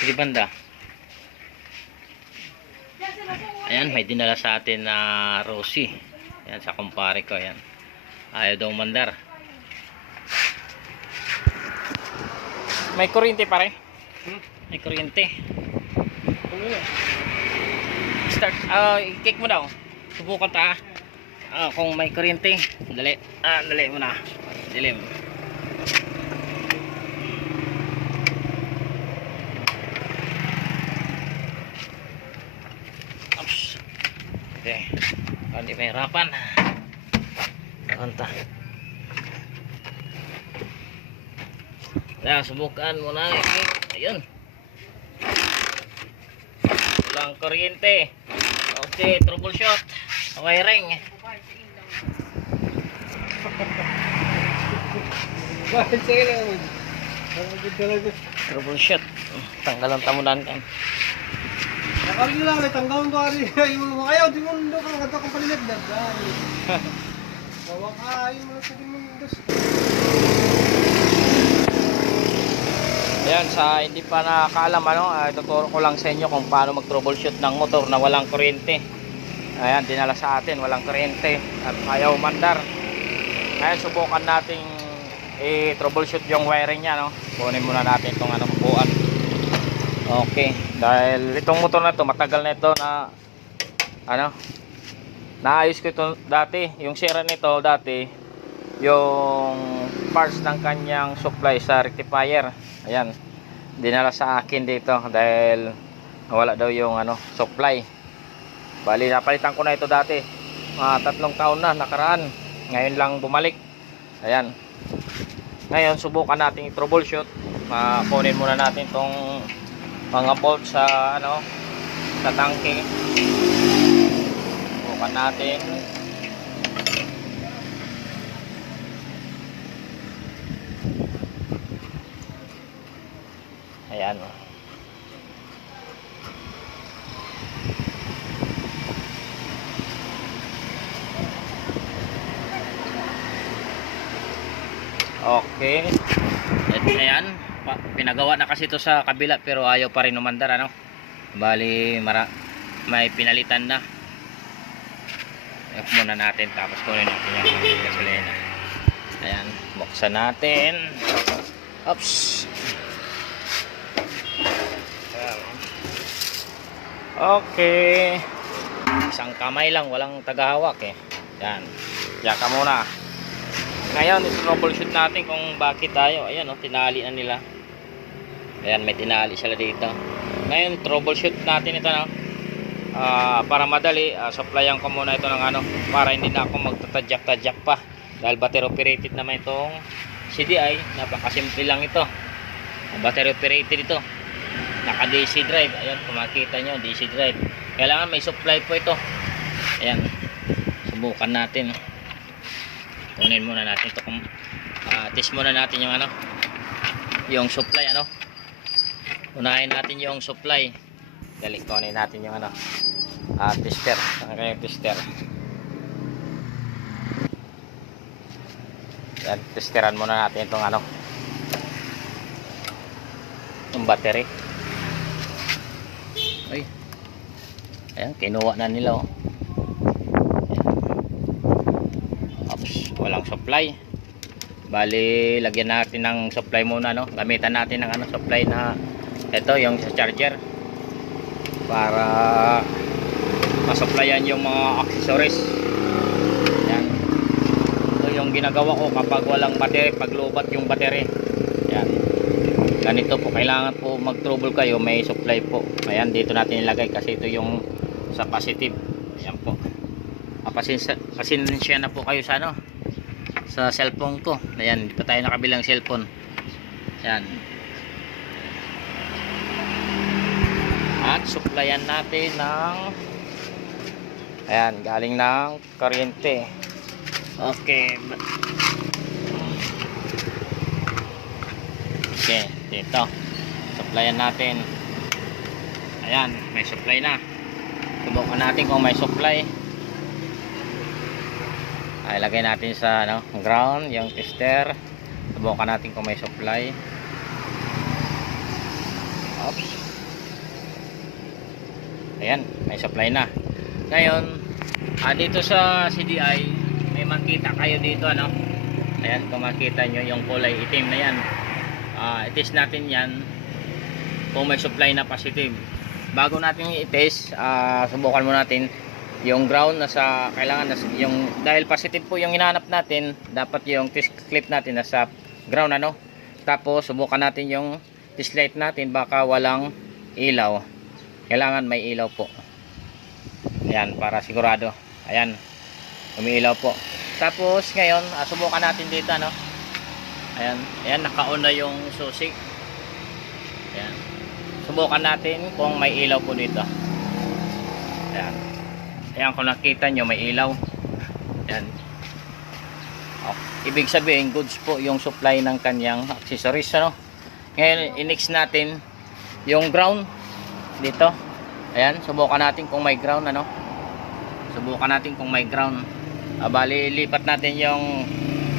Sige banda. Ayan, may dinala sa atin na Rosie. Ayan, sa kumpare ko. Ayan. Ayaw daw mandar. May kuryente pare? May kuryente. Start. I-kick mo daw. Subukan ta. Kung may kuryente. Dali. Dali mo na. Dilim. Okay. Hindi mahirapan. Kanta. Kaya subukan muna. Ayun. Walang kuryente. Okay, troubleshoot. Wiring. Troubleshoot. Tanggalan tamunan kan. Nakali lang, tanggalin ko ari. Ayaw, di mo ndo ka nagkata kang palilit dagan. Bawa ka, ayaw mo na sa dimundos. Ayan, sa hindi pa nakakaalam ituturo ko lang sa inyo kung paano mag-troubleshoot ng motor na walang kuryente. Ayan, dinala sa atin, walang kuryente at ayaw mandar. Ayan, subukan nating i-troubleshoot yung wiring niya, no? Kunin muna natin itong buuan. Okay, dahil itong motor na to matagal na ito na naayos ko ito dati. Yung sira nito dati yung parts ng kanyang supply sa rectifier. Ayan, dinala sa akin dito dahil wala daw yung supply. Bali napalitan ko na ito dati, 3 taon na nakaraan, ngayon lang bumalik. Ayan, ngayon subukan natin i-troubleshoot. Kunin muna natin itong mga bolt sa sa tangke. Subukan natin. Ayan. Okay. At ayan, pinagawa na kasi ito sa kabila pero ayaw pa rin umandar, Bali may pinalitan na. Off muna natin tapos kunin natin yung gasolina. Ayan, buksan natin. Oops. Okay. Isang kamay lang, walang tagahawak Yan. Diyan ka muna. Ngayon, i-troubleshoot natin kung bakit tayo. Ayan, tinali na nila. Ayan, may tinali sila dito. Ngayon, troubleshoot natin ito, para madali, supplyan ko muna ito ng para hindi na ako magtatadyak-tadyak pa. Dahil battery operated naman itong CDI. Napakasimple lang ito. Battery operated ito. Naka DC drive. Ayan, kung makita nyo, DC drive. Kailangan may supply po ito. Ayan, subukan natin. Kunin muna natin ito. Test muna natin yung yung supply, unahin natin yung supply. Dali, kunin natin yung tester. Yung tester. Yan, testeran muna natin itong yung battery. Ay. Ayan, kinuha na nila Ayan. Oops, walang supply. Bali, lagyan natin ng supply muna, Gamitan natin ng supply na ito, yung sa charger. Para masupplyan yung mga accessories. Ayan. Ito yung ginagawa ko kapag walang battery, pag lobat yung battery. Ayan. Ganito po, kailangan po mag-trouble kayo, may supply po. Ayan, dito natin ilagay kasi ito yung sa positive. Ayan po. Pasensya na po kayo sa sa cellphone ko. Ayan, dito tayo nakabilang cellphone. Ayan. At supplyan natin ng ayan, galing ng kuryente. Okay. Okay, dito. Supplyan natin. Ayan, may supply na. Subukan natin kung may supply. Ay, lagay natin sa ground yung tester. Subukan natin kung may supply. Oops. Ayan, may supply na. Ngayon, dito sa CDI, may makita kayo dito, ano? Ayan, kung makita nyo yung kulay itim na yan. I-test natin yan kung may supply na positive. Bago natin i-test, subukan mo natin yung ground nasa, kailangan yung, dahil positive po yung hinahanap natin, dapat yung test clip natin nasa ground, ano? Tapos, subukan natin yung test light natin, baka walang ilaw. Kailangan may ilaw po. Ayan, para sigurado. Ayan, umiilaw po. Tapos ngayon, subukan natin dito, ano? Ayan, ayan, naka-on na yung susi. Ayan. Subukan natin kung may ilaw po dito. Ayan. Ayan, kung nakita nyo may ilaw. Ayan. Ibig sabihin, goods po yung supply ng kanyang accessories, ano? Ngayon, i-next natin yung ground dito. Ayan, subukan natin kung may ground, ano? Subukan natin kung may ground. Bali, lipat natin yung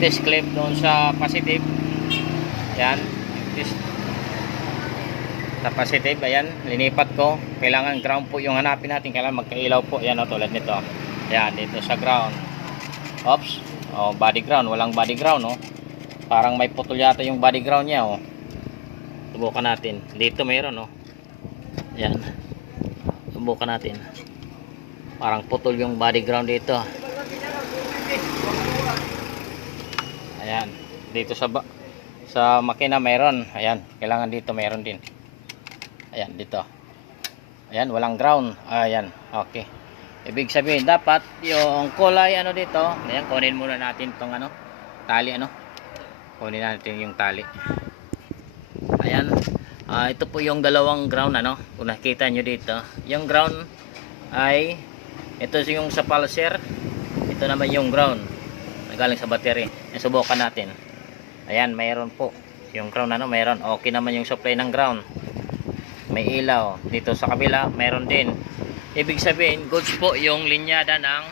test clip doon sa positive. Ayan, sa positive, ayan, linipat ko. Kailangan ground po yung hanapin natin. Kailangan magkailaw po. Ayan, tulad nito. Ayan, dito sa ground. Oops. Body ground. Walang body ground, no? Parang may putol yata yung body ground niya, oh. Subukan natin. Dito mayroon, no? Ayan. Subukan natin. Parang putol yung body ground dito. Ayan. Dito sa makina mayroon. Ayan. Kailangan dito mayroon din. Ayan, dito. Ayan, walang ground. Ayan. Okay. Ibig sabihin, dapat yung kulay ano dito. Ayan, kunin muna natin tong ano, tali, ano. Kunin natin yung tali. Ayan. Ito po yung dalawang ground, ano. Kung nakita nyo dito. Yung ground ay ito yung sa pulser. Ito naman yung ground. Nagaling sa battery. Subukan natin. Ayan, mayroon po. Yung ground, ano, mayroon. Okay naman yung supply ng ground. May ilaw. Dito sa kabila, mayroon din. Ibig sabihin, goods po yung linyada ng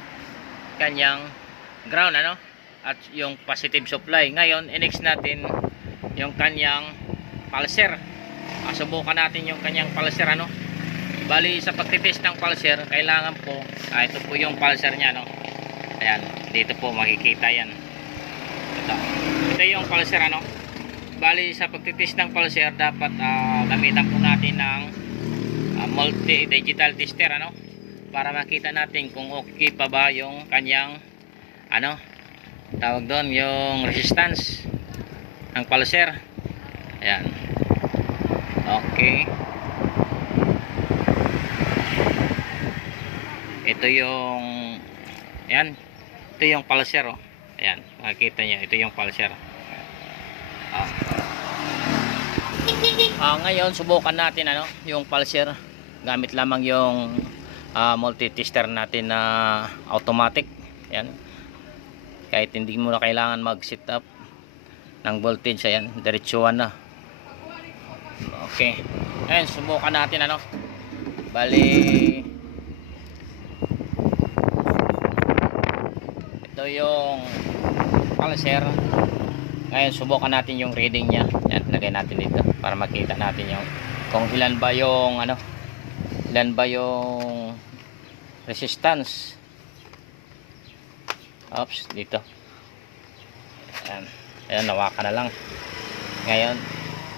kanyang ground, ano? At yung positive supply. Ngayon, i-next natin yung kanyang pulser. Subukan natin yung kanyang pulser, ano? Bali, sa pagtitest ng pulser, kailangan po, ito po yung pulser niya, no? Ayan, dito po makikita yan. Ito yung pulser, ano? Bali, sa pagtitest ng pulser, dapat gamitan po natin ng multi-digital tester, ano? Para makita natin kung okay pa ba yung kanyang, ano? Tawag doon, yung resistance ng pulser. Ayan. Okay. Ito yung, ayan, ito yung pulser, oh. Ayan, makikita nyo, ito yung pulser. Ngayon, subukan natin, ano, yung pulser. Gamit lamang yung multi-tester natin na automatic. Ayan. Kahit hindi mo na kailangan mag-set up ng voltage, ayan, diretsuhan na. Okay. Ayan, subukan natin, ano. Bali, ito yung pulser. Ngayon, subukan natin yung reading niya. Yan, lagay natin dito para makita natin yung kung ilan ba yung ano, ilan ba yung resistance. Oops, dito. Ayan, ayan, nawakan na lang. Ngayon,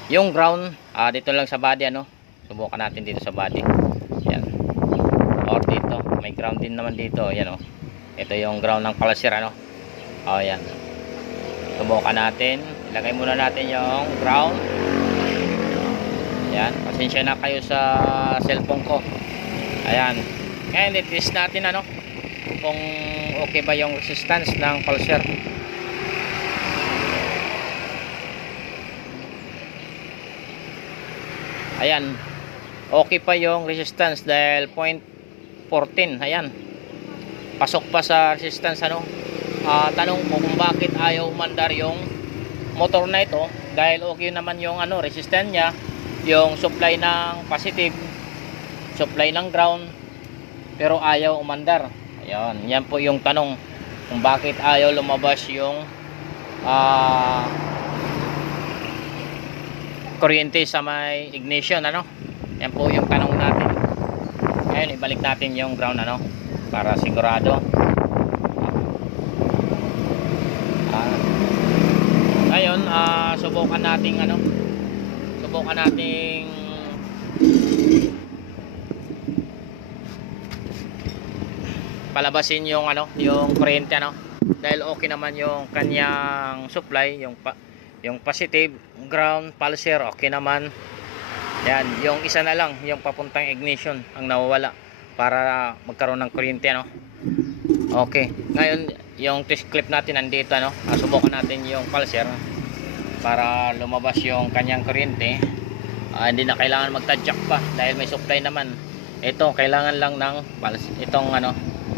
yung ground, dito lang sa body, ano. Subukan natin dito sa body. Ayan. Or dito, may ground din naman dito. Ayan, oh. Ito yung ground ng pulser, ano. Ayan. Subukan natin. Ilagay muna natin yung ground. Ayan. Pasensya na kayo sa cellphone ko. Ayan. Ngayon, i-test natin, ano, kung okay ba yung resistance ng pulser. Ayan. Okay pa yung resistance dahil 0.14. Ayan. Pasok pa sa resistance, ano. Tanong ko kung bakit ayaw umandar yung motor na ito, dahil okay naman yung ano, resistance niya, yung supply ng positive, supply ng ground, pero ayaw umandar. Ayan, yan po yung tanong kung bakit ayaw lumabas yung kuryente sa may ignition, ano. Yan po yung tanong natin. Ngayon ibalik natin yung ground ano para sigurado. Ngayon subukan nating palabasin yung yung kuryente dahil okay naman yung kanyang supply, yung positive, ground, pulser okay naman. Yan, yung isa na lang yung papuntang ignition ang nawawala para magkaroon ng kuryente Okay, ngayon yung test clip natin nandito subukan natin yung pulser para lumabas yung kanyang kuryente. Hindi na kailangan magtadjak pa dahil may supply naman. Ito kailangan lang ng itong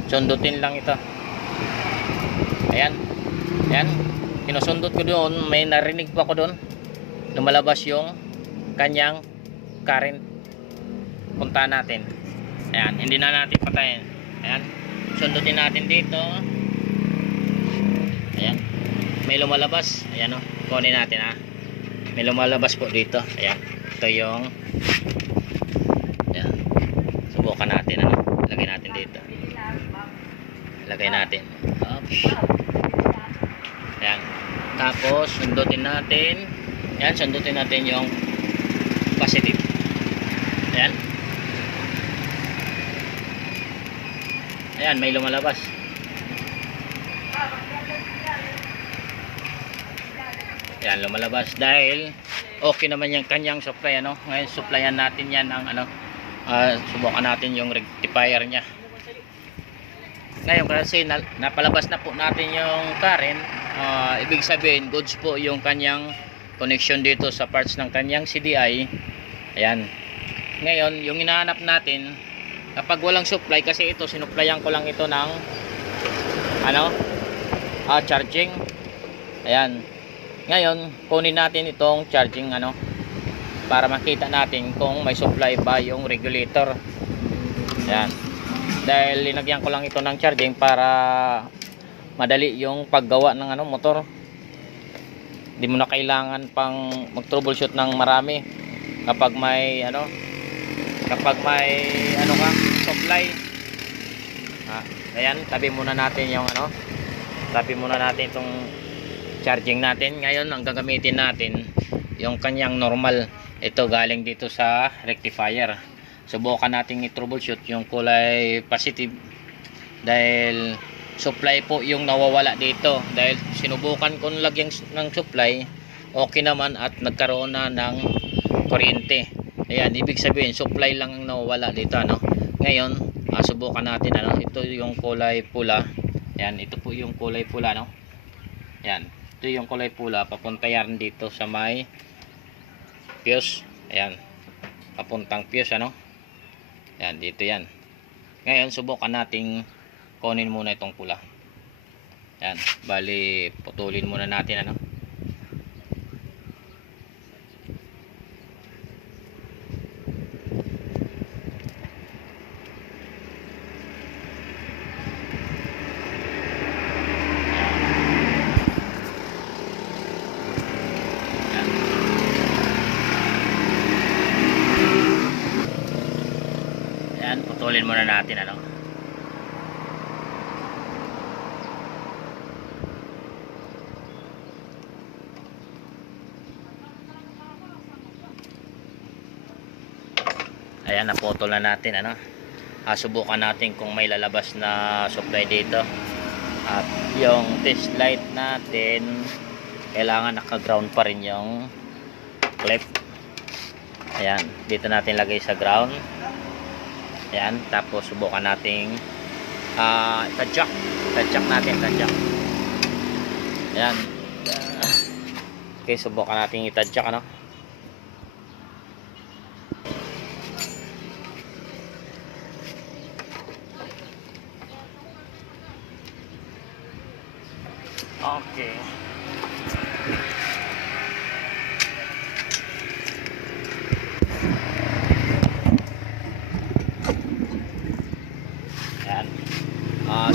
sundutin lang ito. Ayan, kinusundot ko doon, may narinig pa ko doon, lumalabas yung kanyang current. Punta natin. Ayan, hindi na natin patayin. Ayan, sundutin natin dito. Ayan, may lumalabas. Ayan kunin natin may lumalabas po dito. Ayan, ito yung ayan, subukan natin lagay natin dito. Lagay natin. Oops. Ayan. Tapos sundutin natin. Ayan, sundutin natin yung positive. Ayan. Ayan, may lumalabas. Ayan, lumalabas dahil okay naman yung kanyang supply Ngayon supplyan natin yan ng subukan natin yung rectifier niya. Ngayon kasi napalabas na po natin yung current, ibig sabihin goods po yung kanyang connection dito sa parts ng kanyang CDI. Ayan. Ngayon yung hinahanap natin kapag walang supply, kasi ito sinuplayan ko lang ito ng charging. Ayan. Ngayon kunin natin itong charging para makita natin kung may supply ba yung regulator. Ayan. Dahil linagyan ko lang ito ng charging para madali yung paggawa ng motor. Hindi mo na kailangan pang mag-troubleshoot ng marami kapag may supply. Ayan, tabi muna natin yung itong charging natin. Ngayon ang gagamitin natin yung kanyang normal. Ito galing dito sa rectifier. Subukan nating i-troubleshoot yung kulay positive dahil supply po yung nawawala dito. Dahil sinubukan ko lagyan ng supply, okay naman at nagkaroon na ng kuryente. Ayan, ibig sabihin supply lang ang nawawala dito Ngayon subukan natin ito yung kulay pula. Ayan, ito po yung kulay pula Ayan, ito yung kulay pula, papunta yan dito sa may fuse. Ayan, papuntang fuse Ayan, dito yan. Ngayon subukan nating kunin muna itong pula. Ayan, bali putulin muna natin Ayan, putulin muna natin Ayan, naputol na natin subukan natin kung may lalabas na supply dito. At yung test light natin kailangan naka-ground pa rin yung clip. Ayan, dito natin lagay sa ground. Ayan, tapos subukan nating tadjak natin. Ayan. Okay, subukan nating itadjak Okay. Ayan.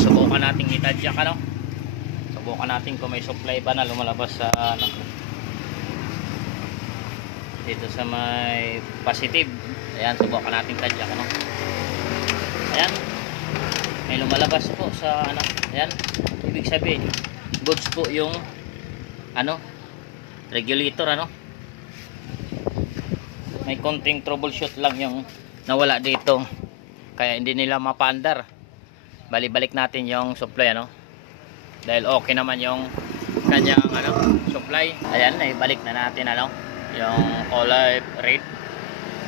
Subukan nating itadjak Subukan natin kung may supply ba na lumalabas sa dito sa may positive. Ayan, subukan nating tadjak Ayan. May lumalabas po sa ano. Ayan. Ibig sabihin, goods po yung ano, regulator ano. May konting troubleshoot lang yung nawala dito. Kaya hindi nila mapaandar. Balik natin yung supply ano. Dahil okay naman yung kanyang ano, supply. Ayan, ibalik na natin ano, yung color rate.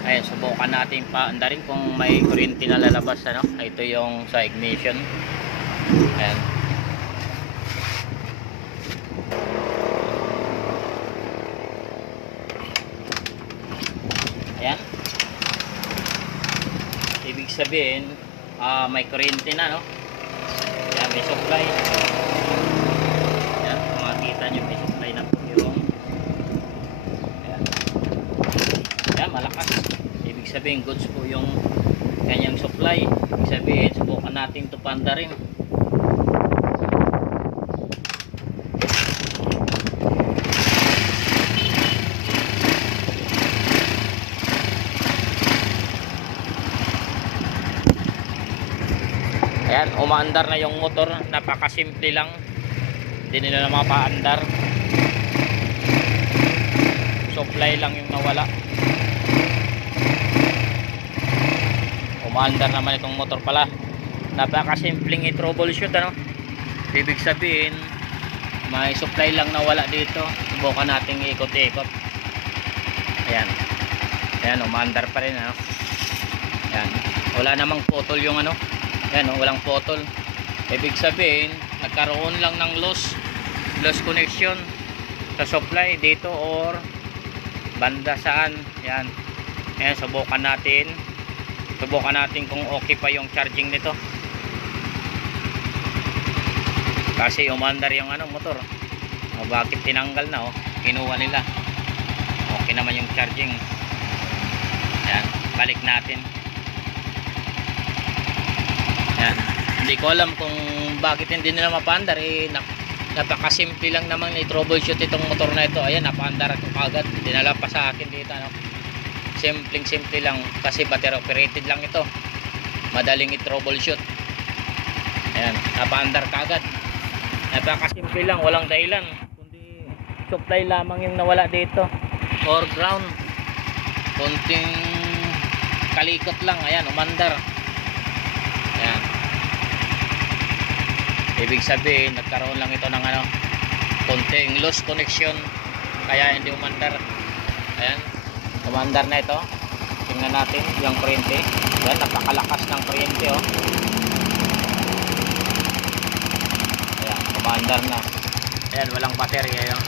Ayan, subukan natin paandarin kung may kuryente na lalabas ano. Ito yung sa ignition. Ayan. Ayan. Ibig sabihin, may kuryente na no. Ayan, may supply. Ayan, kung makikita nyo, may supply na po yung ayan. Ayan, malakas. Ibig sabihin, goods po yung kanyang supply. Ibig sabihin, subukan natin ito paandarin. Ayan, umaandar na yung motor. Napakasimple lang. Hindi nila na mapaandar. Supply lang yung nawala. Umaandar naman itong motor pala. Napakasimpleng i-troubleshoot ano. Ibig sabihin, may supply lang nawala dito. Subukan nating ikot-ikot. Ayan. Ayan, umaandar pa rin ano. Ayan. Wala namang putol yung ano. Ayan, walang putol. Ibig sabihin, nagkaroon lang ng loss connection sa supply dito or banda saan. Ayan. Ayan, subukan natin kung okay pa yung charging nito. Kasi umandar yung ano, motor. O, bakit tinanggal na kinuha nila. Okay naman yung charging. Ayan, balik natin. Yan. Hindi ko alam kung bakit hindi nila mapaandar. Napakasimple lang naman i-troubleshoot itong motor na ito. Ayan, napaandar ko kagad. Dinala pa sa akin dito ano. Simple lang kasi battery operated lang ito. Madaling i-troubleshoot. Ayan, napaandar kagad. Napakasimple lang, walang dahilan. Kundi supply lamang yung nawala dito or ground. Konting kalikot lang. Ayan, umandar. Ayan. Ibig sabihin, nagkaroon lang ito ng ano, konting loss connection. Kaya hindi umandar. Ayan. Umandar na ito. Tingnan natin yung kuryente. Ayan, napakalakas ng kuryente Ayan, umandar na. Ayan, walang battery. Ayan.